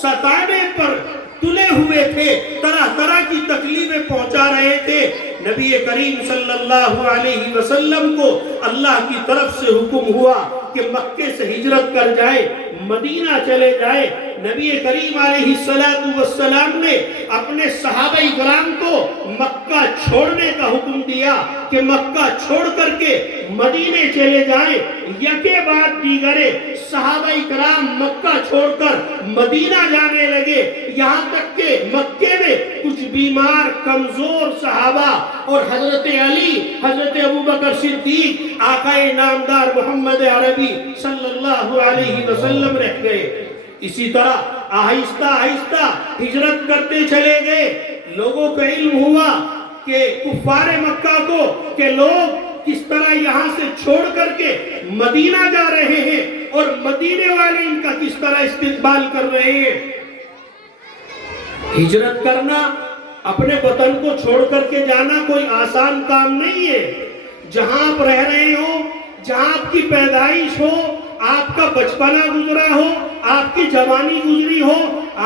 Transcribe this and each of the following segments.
ستانے پر تلے ہوئے تھے، طرح طرح کی تکلیفیں پہنچا رہے تھے۔ نبی کریم صلی اللہ علیہ وسلم کو اللہ کی طرف سے حکم ہوا کہ مکے سے ہجرت کر جائے، مدینہ چلے جائے۔ نبی کریم علیہ السلام نے اپنے صحابہ کرام کو مکہ چھوڑنے کا حکم دیا کہ مکہ چھوڑ کر کے مدینے چلے جائیں۔ یکے بعد دیگرے صحابہ کرام مکہ چھوڑ کر مدینہ جانے لگے، یہاں تک کہ مکے میں کچھ بیمار کمزور صحابہ اور حضرت علی، حضرت ابوبکر صدیق، آقا نامدار محمد عربی صلی اللہ علیہ وسلم رہ گئے۔ اسی طرح آہستہ آہستہ ہجرت کرتے چلے گئے۔ لوگوں کو علم ہوا کہ کفار مکہ کو کہ لوگ کس طرح یہاں سے چھوڑ کر کے مدینہ جا رہے ہیں اور مدینے والے ان کا کس طرح استقبال کر رہے ہیں۔ ہجرت کرنا، اپنے وطن کو چھوڑ کر کے جانا کوئی آسان کام نہیں ہے۔ جہاں آپ رہ رہے ہو، جہاں آپ کی پیدائش ہو، آپ کا بچپنا گزرا ہو، آپ کی جوانی گزری ہو،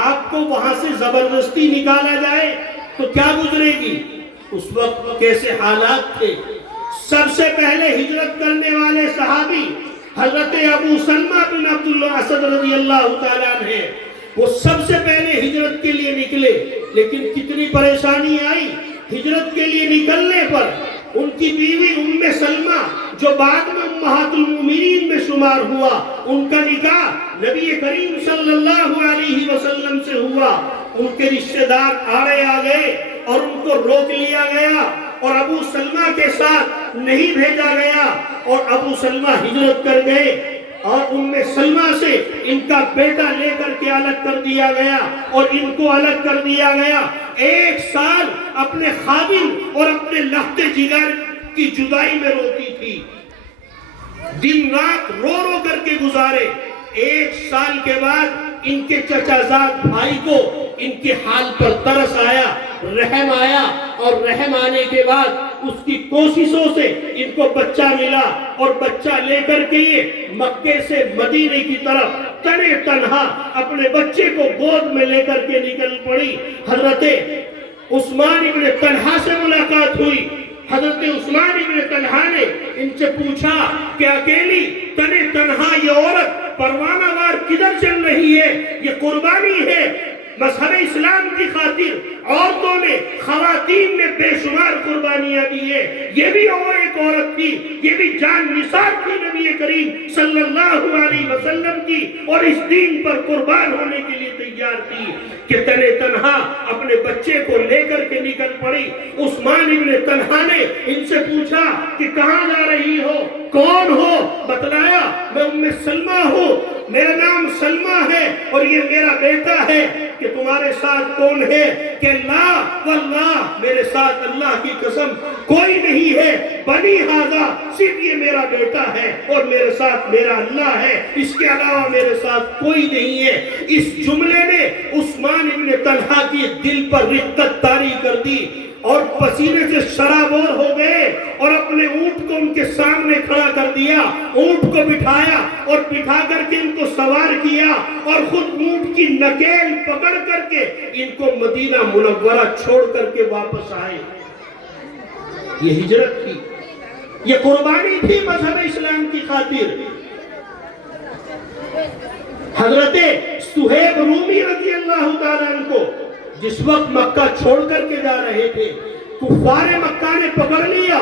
آپ کو وہاں سے زبردستی نکالا جائے تو کیا گزرے گی؟ اس وقت کیسے حالات تھے؟ سب سے پہلے ہجرت کرنے والے صحابی حضرت ابو سلمہ بن عبد الاسد رضی اللہ تعالیٰ عنہ، وہ سب سے پہلے ہجرت کے لیے نکلے۔ لیکن کتنی پریشانی آئی ہجرت کے لیے نکلنے پر۔ ان کی بیوی ام سلمہ جو بعد میں امہات المومنین میں شمار ہوا، ان کا نکاح نبی کریم صلی اللہ علیہ وسلم سے ہوا۔ ان کے رشتہ دار آڑے آ گئے اور ان کو روک لیا گیا اور ابو سلمہ کے ساتھ نہیں بھیجا گیا، اور ابو سلمہ ہجرت کر گئے اور ام سلمہ سے ان کا بیٹا لے کر کے الگ کر دیا گیا اور ان کو الگ کر دیا گیا۔ 1 سال اپنے خادم اور اپنے لخت جگر کی جدائی میں روتی تھی، دن رات رو رو کر کے گزارے۔ 1 سال کے بعد ان کے چچا زاد بھائی کو ان کے حال پر ترس آیا، رحم آیا، اور رحم آنے کے بعد اس کی کوششوں سے ان کو بچہ ملا، اور بچہ لے کر کے یہ مکے سے مدینے کی طرف تنے تنہا اپنے بچے کو گود میں لے کر کے نکل پڑی۔ حضرت عثمان ابن طلحہ سے ملاقات ہوئی۔ حضرت عثمان ابن طلحہ نے ان سے پوچھا کہ اکیلی تنے تنہا یہ عورت پروانہ وار کدھر چل رہی ہے؟ یہ قربانی ہے مذہب اسلام کی خاطر۔ عورتوں نے، خواتین نے بے شمار قربانیاں دی ہیں، یہ بھی اور ایک عورت تھی، یہ بھی جان نثار تھی نبی کریم صلی اللہ علیہ وسلم کی، اور اس دین پر قربان ہونے کے لیے تیار تھی کہ تنے تنہا اپنے بچے کو لے کر کے نکل پڑی۔ عثمان ابن طلحہ نے ان سے پوچھا کہ کہاں جا رہی ہو، کون ہو؟ بتلایا میں ام سلمہ ہوں، میرا نام سلمہ ہے اور یہ میرا بیٹا ہے۔ کہ تمہارے ساتھ کون ہے؟ کہ لا واللہ، میرے ساتھ اللہ کی قسم کوئی نہیں ہے، بنی ہذا، صرف یہ میرا بیٹا ہے اور میرے ساتھ میرا اللہ ہے، اس کے علاوہ میرے ساتھ کوئی نہیں ہے۔ اس جملے نے عثمان ابن طلحہ کی دل پر رقت طاری کر دی اور پسینے سے شرابور ہو گئے، اور اپنے اونٹ کو ان کے سامنے کھڑا کر دیا، اونٹ کو بٹھایا اور بٹھا کر کے ان کو سوار کیا، اور خود اونٹ کی نکیل پکڑ کر کے ان کو مدینہ منورہ چھوڑ کر کے واپس آئے۔ یہ ہجرت تھی، یہ قربانی تھی مذہب اسلام کی خاطر۔ حضرت صہیب رومی رضی اللہ تعالیٰ عنہ کو جس وقت مکہ چھوڑ کر کے جا رہے تھے، کفار مکہ نے پکڑ لیا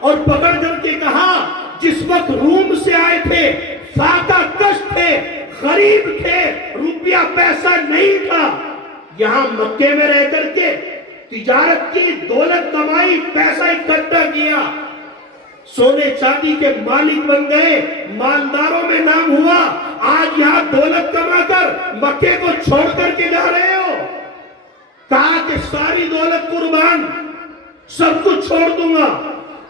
اور پکڑ کر کے کہا، جس وقت روم سے آئے تھے، فاقہ کش تھے، غریب تھے، روپیہ پیسہ نہیں تھا، یہاں مکے میں رہ کر کے تجارت کی، دولت کمائی، پیسہ اکٹھا کیا، سونے چاندی کے مالک بن گئے، مالداروں میں نام ہوا، آج یہاں دولت کما کر مکے کو چھوڑ کر کے جا رہے ہو۔ کہا کہ ساری دولت قربان، سب کچھ چھوڑ دوں گا۔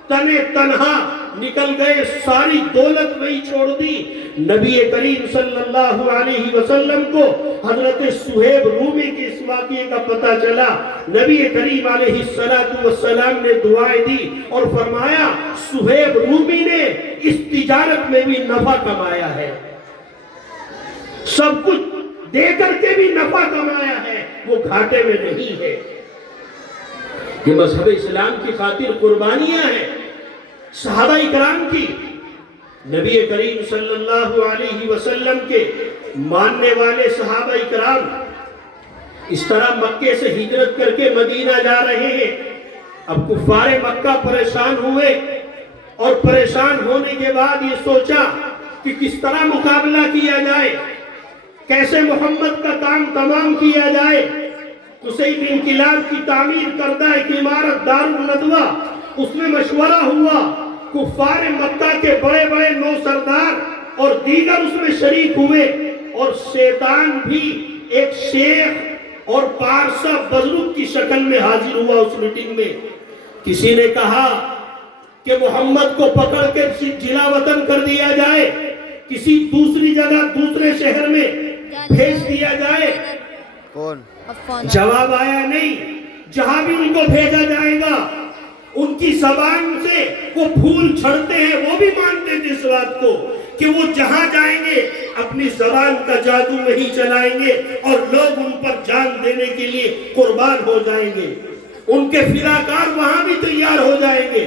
تنے تنہا نکل گئے، ساری دولت وہی چھوڑ دی۔ نبی کریم صلی اللہ علیہ وسلم کو حضرت صہیب رومی کے اس واقعے کا پتہ چلا۔ نبی کریم علیہ السلام نے دعائیں دی اور فرمایا، صہیب رومی نے اس تجارت میں بھی نفع کمایا ہے، سب کچھ دے کر کے بھی نفع کمایا ہے وہ گھاٹے میں نہیں ہے۔ یہ مذہب اسلام کی خاطر قربانیاں ہیں صحابہ اکرام کی۔ نبی کریم صلی اللہ علیہ وسلم کے ماننے والے صحابہ اکرام اس طرح مکے سے ہجرت کر کے مدینہ جا رہے ہیں۔ اب کفار مکہ پریشان ہوئے اور پریشان ہونے کے بعد یہ سوچا کہ کس طرح مقابلہ کیا جائے، کیسے محمد کا کام تمام کیا جائے۔ قصید انقلاب کی تعمیر کردہ ایک عمارت دار الندوہ، اس میں مشورہ ہوا، کفار مکہ کے بڑے بڑے 9 سردار اور دیگر اس میں شریک ہوئے، اور شیطان بھی ایک شیخ اور پارسا بزرگ کی شکل میں حاضر ہوا اس میٹنگ میں۔ کسی نے کہا کہ محمد کو پکڑ کے جلا وطن کر دیا جائے، کسی دوسری جگہ دوسرے شہر میں بھیج دیا جائے۔ جواب آیا نہیں، جہاں بھی ان کو بھیجا جائے گا ان کی زبان سے وہ پھول چھڑتے ہیں، وہ بھی مانتے تھے اس بات کو کہ وہ جہاں جائیں گے اپنی زبان کا جادو وہی چلائیں گے اور لوگ ان پر جان دینے کے لیے قربان ہو جائیں گے، ان کے فداکار وہاں بھی تیار ہو جائیں گے۔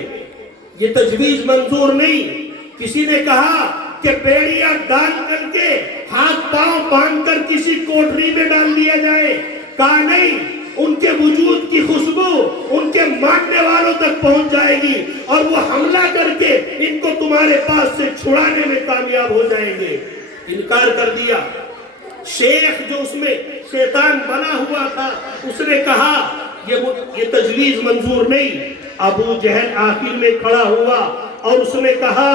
یہ تجویز منظور نہیں۔ کسی نے کہا کہ بیڑیاں ڈال کر کے ہاتھ پاؤں باندھ کر کسی کوٹری میں ڈال دیا جائے، کہا نہیں، ان کے وجود کی خوشبو ان کے ماننے والوں تک پہنچ جائے گی اور وہ حملہ کر کے ان کو تمہارے پاس سے چھڑانے میں کامیاب ہو جائیں گے۔ انکار کر دیا۔ شیخ جو اس میں شیطان بنا ہوا تھا اس نے کہا یہ تجویز منظور نہیں۔ ابو جہل آخر میں کھڑا ہوا اور اس نے کہا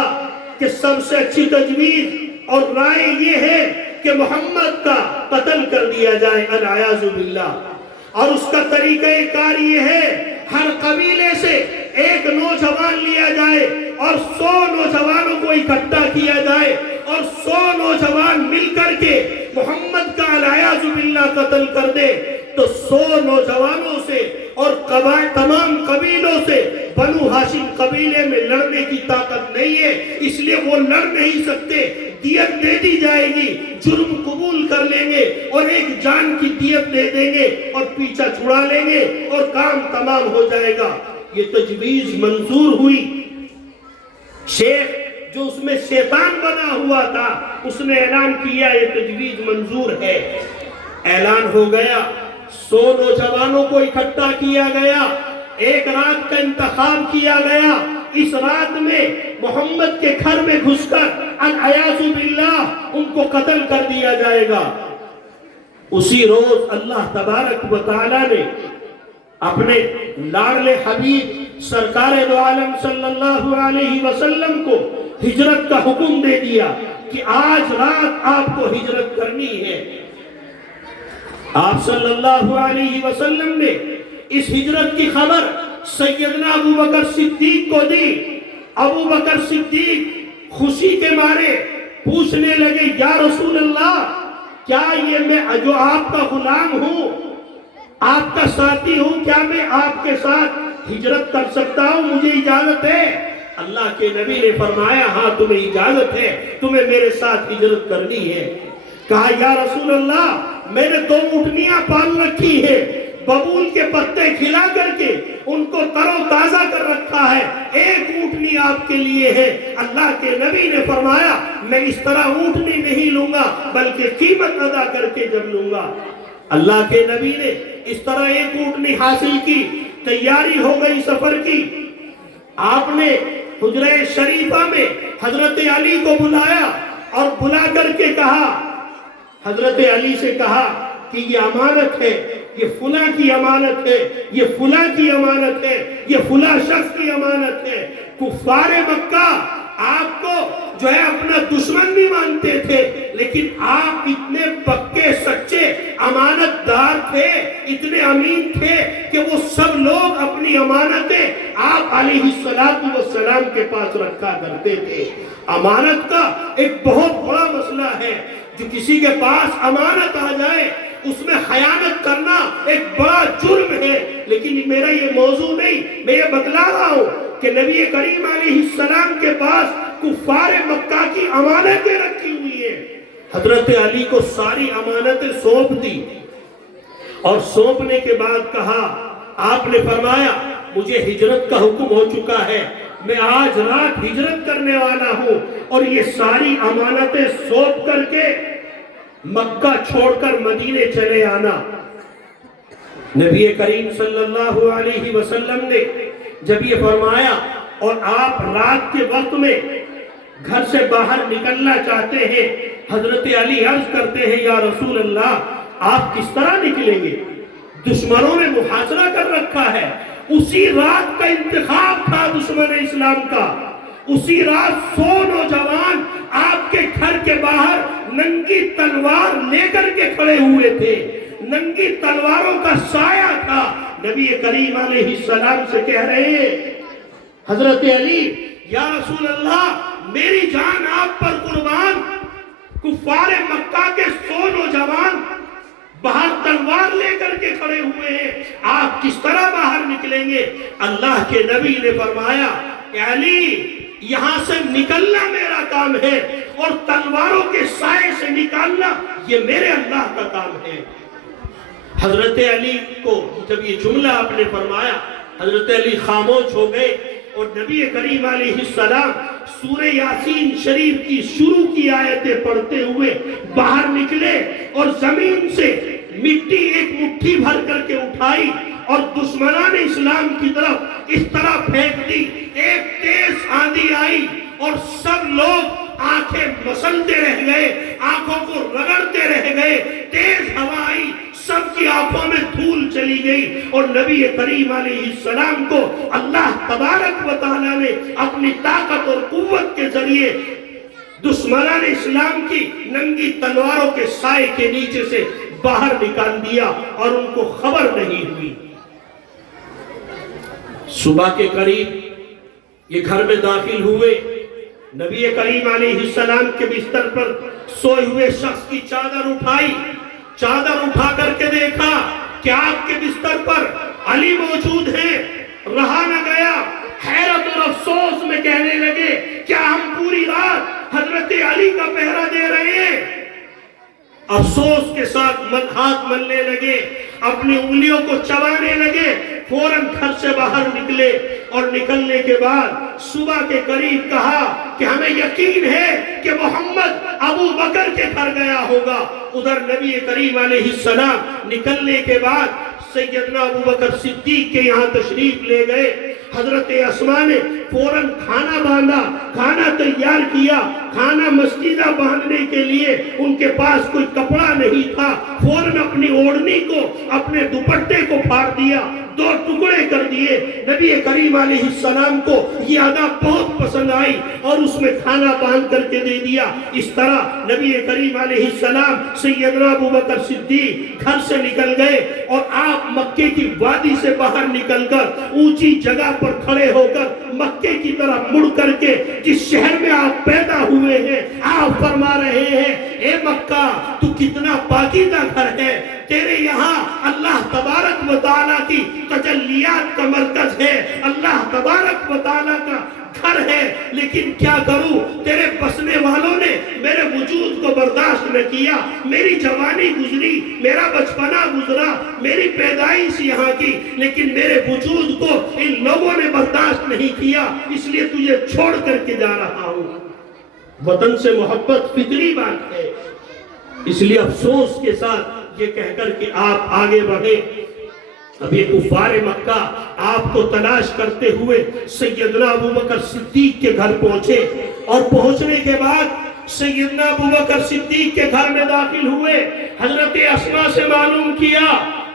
کہ سب سے اچھی تجویز اور رائے یہ ہے کہ محمد کا قتل کر دیا جائے، العیاذ باللہ، اور اس کا طریقہ کار یہ ہے ہر قبیلے سے ایک نوجوان لیا جائے اور 100 نوجوانوں کو اکٹھا کیا جائے اور 100 نوجوان مل کر کے محمد کا العیاذ باللہ قتل کر دے تو 100 نوجوانوں سے اور تمام قبیلوں سے بنو ہاشم قبیلے میں لڑنے کی طاقت نہیں ہے، اس لیے وہ لڑ نہیں سکتے، دیت دے دی جائے گی، جرم قبول کر لیں گے اور ایک جان کی دیت دے دیں گے اور پیچھا چھڑا لیں گے اور کام تمام ہو جائے گا۔ یہ تجویز منظور ہوئی۔ شیخ جو اس میں شیطان بنا ہوا تھا اس نے اعلان کیا یہ تجویز منظور ہے۔ اعلان ہو گیا، 100 نوجوانوں کو اکٹھا کیا گیا، ایک رات کا انتخاب کیا گیا، اس رات میں محمد کے گھر میں گھس کر العیاذ باللہ ان کو قتل کر دیا جائے گا۔ اسی روز اللہ تبارک و تعالی نے اپنے لاڈلے حبیب سرکار دو عالم صلی اللہ علیہ وسلم کو ہجرت کا حکم دے دیا کہ آج رات آپ کو ہجرت کرنی ہے۔ آپ صلی اللہ علیہ وسلم نے اس ہجرت کی خبر سیدنا ابو بکر صدیق کو دی۔ ابو بکر صدیق خوشی کے مارے پوچھنے لگے، یا رسول اللہ، کیا یہ میں جو آپ کا غلام ہوں، آپ کا ساتھی ہوں، کیا میں آپ کے ساتھ ہجرت کر سکتا ہوں؟ مجھے اجازت ہے؟ اللہ کے نبی نے فرمایا، ہاں تمہیں اجازت ہے، تمہیں میرے ساتھ ہجرت کرنی ہے۔ کہا، یا رسول اللہ، میں نے 2 اونٹنیاں پال رکھی ہے، ببول کے پتے کھلا کر کے ان کو تر و تازہ کر رکھا ہے، ایک اونٹنی آپ کے لیے ہے۔ اللہ کے نبی نے فرمایا، میں اس طرح اونٹنی نہیں لوں گا بلکہ قیمت ادا کر کے جب لوں گا۔ اللہ کے نبی نے اس طرح ایک اونٹنی حاصل کی، تیاری ہو گئی سفر کی۔ آپ نے حجرہ شریفہ میں حضرت علی کو بلایا اور بلا کر کے کہا، حضرت علی سے کہا کہ یہ امانت ہے، یہ فلاں کی امانت ہے، یہ فلاں کی امانت ہے، یہ فلاں شخص کی امانت ہے۔ کفار مکہ آپ کو جو ہے اپنا دشمن بھی مانتے تھے، لیکن آپ اتنے پکے سچے امانت دار تھے، اتنے امین تھے کہ وہ سب لوگ اپنی امانتیں آپ علیہ السلام کے پاس رکھا کرتے تھے۔ امانت کا ایک بہت بڑا مسئلہ ہے، جو کسی کے پاس امانت آ جائے اس میں خیانت کرنا ایک بڑا جرم ہے۔ لیکن میرا یہ موضوع نہیں، میں یہ بتلا رہا ہوں کہ نبی کریم علیہ السلام کے پاس کفار مکہ کی امانتیں رکھی ہوئی ہیں، حضرت علی کو ساری امانتیں سونپ دی اور سونپنے کے بعد کہا، آپ نے فرمایا مجھے ہجرت کا حکم ہو چکا ہے، میں آج رات ہجرت کرنے والا ہوں اور یہ ساری امانتیں سونپ کر کے مکہ چھوڑ کر مدینے چلے آنا۔ نبی کریم صلی اللہ علیہ وسلم نے جب یہ فرمایا اور آپ رات کے وقت میں گھر سے باہر نکلنا چاہتے ہیں، حضرت علی عرض کرتے ہیں یا رسول اللہ آپ کس طرح نکلیں گے؟ دشمنوں نے محاصرہ کر رکھا ہے۔ اسی رات کا انتخاب تھا دشمن اسلام کا، اسی رات 100 نوجوان آپ کے گھر کے باہر ننگی تلوار لے کر کے کھڑے ہوئے تھے، ننگی تلواروں کا سایہ تھا۔ نبی کریم علیہ السلام سے کہہ رہے ہیں حضرت علی یا رسول اللہ میری جان آپ پر قربان، کفار مکہ کے 100 نوجوان باہر تلوار لے کر کے کھڑے ہوئے ہیں، آپ کس طرح باہر نکلیں گے؟ اللہ کے نبی نے فرمایا کہ علی یہاں سے نکلنا میرا کام ہے اور تلواروں کے سائے سے نکالنا یہ میرے اللہ کا کام ہے۔ حضرت علی کو جب یہ جملہ آپ نے فرمایا، حضرت علی خاموش ہو گئے اور نبی کریم علیہ السلام سورہ یاسین شریف کی شروع کی آیتیں پڑھتے ہوئے باہر نکلے اور زمین سے مٹی ایک مٹھی بھر کر کے اٹھائی اور دشمنان اسلام کی طرف اس طرح پھینک دی۔ ایک تیز آندھی آئی اور سب لوگ آنکھیں مسلتے رہ گئے، آنکھوں کو رگڑتے رہ گئے۔ تیز ہوا آئی، سب کی آنکھوں میں دھول چلی گئی اور نبی کریم علیہ السلام کو اللہ تبارک و تعالیٰ نے اپنی طاقت اور قوت کے ذریعے دشمنان اسلام کی ننگی تلواروں کے سائے کے نیچے سے باہر نکال دیا اور ان کو خبر نہیں ہوئی۔ صبح کے قریب یہ گھر میں داخل ہوئے، نبی کریم علیہ السلام کے بستر پر سوئے ہوئے شخص کی چادر اٹھائی، چادر اٹھا کر کے دیکھا کہ آپ کے بستر پر علی موجود ہیں۔ رہا نہ گیا، حیرت اور افسوس میں کہنے لگے کیا ہم پوری رات حضرت علی کا پہرا دے رہے ہیں؟ افسوس کے ساتھ ہاتھ ملنے لگے، اپنی انگلیوں کو چبانے لگے، فوراً گھر سے باہر نکلے اور نکلنے کے بعد صبح کے قریب کہا کہ ہمیں یقین ہے کہ محمد ابو بکر کے گھر گیا ہوگا۔ ادھر نبی کریم علیہ السلام نکلنے کے بعد سیدنا ابو بکر صدیق کے یہاں تشریف لے گئے۔ حضرت اسماء نے فوراً کھانا باندھا، کھانا تیار کیا۔ کھانا مسجدہ باندھنے کے لیے ان کے پاس کوئی کپڑا نہیں تھا، فوراً اپنی اوڑھنی کو، اپنے دوپٹے کو پھاڑ دیا، 2 ٹکڑے کر دیے۔ نبی کریم علیہ السلام کو یہ ادا بہت پسند آئی اور اس میں کھانا باندھ کر کے دے دیا۔ اس طرح نبی کریم علیہ السلام سیدنا ابو بکر صدیق گھر سے نکل گئے اور آپ مکے کی وادی سے باہر نکل کر اونچی جگہ پر کھڑے ہو کر مکے کی طرف مڑ کر کے جس شہر میں آپ پیدا ہوئے ہیں آپ فرما رہے ہیں اے مکہ تو کتنا پاکیزہ گھر ہے، تیرے یہاں اللہ تبارک و تعالیٰ کی تجلیات کا مرکز ہے، اللہ تبارک و تعالیٰ کا گھر ہے، لیکن کیا کروں تیرے بسنے والوں نے میرے وجود کو برداشت نہ کیا، میری جوانی گزری، میرا بچپنا گزرا، میری پیدائش یہاں کی، لیکن میرے وجود کو ان لوگوں نے برداشت نہیں کیا، اس لیے تجھے چھوڑ کر کے جا رہا ہوں۔ وطن سے محبت فطری بات ہے، اس لیے افسوس کے ساتھ یہ کہہ کر کہ آپ آگے بڑھے۔ اب یہ کفار مکہ آپ کو تلاش کرتے ہوئے سیدنا ابو بکر صدیق کے گھر پہنچے اور پہنچنے کے بعد سیدنا ابو بکر صدیق کے گھر میں داخل ہوئے۔ حضرت اسماء سے معلوم کیا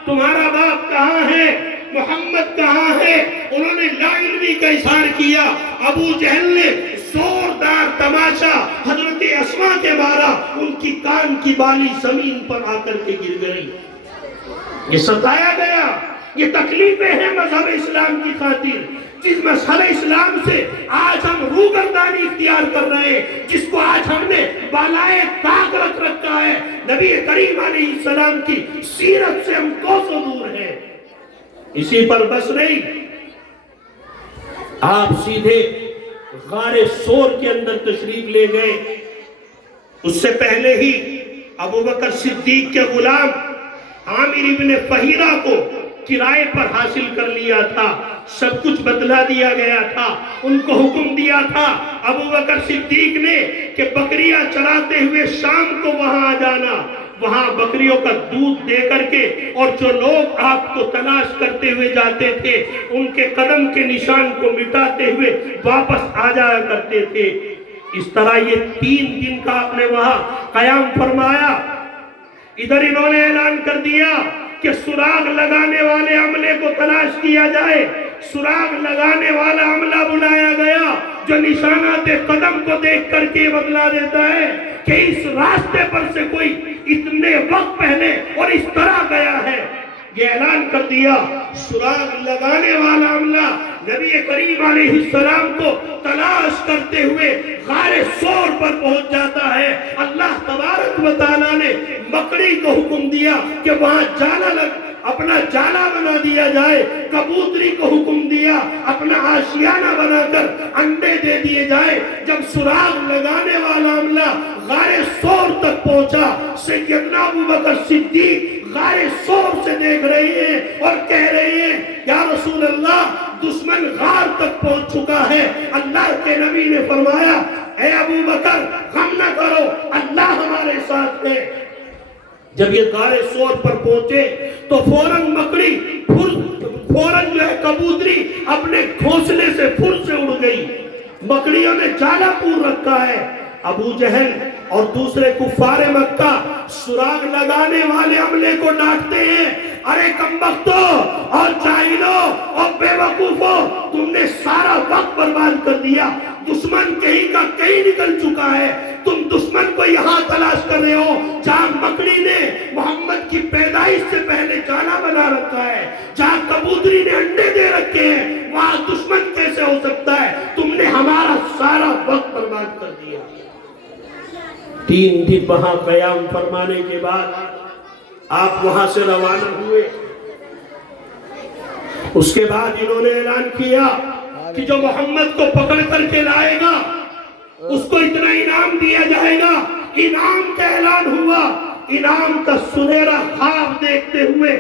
تمہارا باپ کہاں ہے، محمد کہاں ہے؟ انہوں نے لا علمی کا اظہار کیا۔ ابو جہل نے زوردار تماشا حضرت اسماء کے مارا، ان کی کان کی بالی زمین پر آ کر کے گر گئی۔ یہ ستایا گیا، یہ تکلیفیں ہیں مذہب اسلام کی خاطر، جس مذہب اسلام سے آج ہم روگردانی اختیار کر رہے ہیں، جس کو آج ہم نے بالائے طاق رکھ رکھا ہے، نبی کریم علیہ السلام کی سیرت سے ہم کوسوں دور ہیں۔ اسی پر بس نہیں، آپ سیدھے غار سور کے اندر تشریف لے گئے۔ اس سے پہلے ہی ابو بکر صدیق کے غلام عامر ابن فہیرہ کو کرائے پر حاصل کر لیا تھا، سب کچھ بدلا دیا گیا تھا، ان کو حکم دیا تھا ابو بکر صدیق نے کہ بکریاں چراتے ہوئے شام کو وہاں آ جانا، وہاں بکریوں کا دودھ دے کر کے، اور جو لوگ آپ کو تلاش کرتے ہوئے جاتے تھے ان کے قدم کے نشان کو مٹاتے ہوئے واپس آ جایا کرتے تھے۔ اس طرح یہ 3 دن کا آپ نے وہاں قیام فرمایا۔ ادھر انہوں نے اعلان کر دیا کہ سراغ لگانے والے عملے کو تلاش کیا جائے، سراغ لگانے والا عملہ بلایا گیا جو نشانات قدم کو دیکھ کر کے بدلا دیتا ہے کہ اس راستے پر سے کوئی اتنے وقت پہلے اور اس طرح گیا ہے۔ یہ اعلان کر دیا، سراغ لگانے والا عملہ نبی کریم علیہ السلام کو تلاش کرتے ہوئے غار سور پر پہنچ جاتا ہے۔ اللہ تبارک و تعالیٰ نے مکڑی کو حکم دیا کہ وہاں اپنا جالا بنا دیا جائے، کبوتری کو حکم دیا اپنا آشیانہ بنا کر انڈے دے دیے جائے۔ جب سراغ لگانے والا عملہ غار سور تک پہنچا، سیدنا ابو بکر صدیق غار سور سے دیکھ رہے ہیں اور کہہ رہے ہیں یا رسول اللہ، دشمن غار تک پہنچ چکا ہے۔ اللہ کے نبی نے فرمایا اے ابو بکر غم نہ کرو، اللہ ہمارے ساتھ ہے۔ جب یہ غار سور پر پہنچے تو فوراً مکڑی فوراً جو ہے کبوتری اپنے گھونسلے سے پھر سے اڑ گئی۔ مکڑیوں نے جالا پور رکھا ہے۔ ابو جہل اور دوسرے کفار مکہ سراغ لگانے والے عملے کو ڈانٹتے ہیں، ارے کمبختو اور جاہلو اور بے وقوفو، تم نے سارا وقت برباد کر دیا، دشمن کہیں کا کہیں نکل چکا ہے، تم دشمن کو یہاں تلاش کر رہے ہو جہاں مکڑی نے محمد کی پیدائش سے پہلے جانا بنا رکھا ہے، جہاں کبوتری نے انڈے دے رکھے ہیں، وہاں دشمن کیسے ہو سکتا ہے؟ تم نے ہمارا سارا وقت برباد کر دیا۔ 3 دن وہاں قیام فرمانے کے بعد آپ وہاں سے روانہ ہوئے۔ اس کے بعد انہوں نے اعلان کیا کہ جو محمد کو پکڑ کر کے لائے گا اس کو اتنا انعام دیا جائے گا۔ انعام کا اعلان ہوا، انعام کا سنہرا خواب دیکھتے ہوئے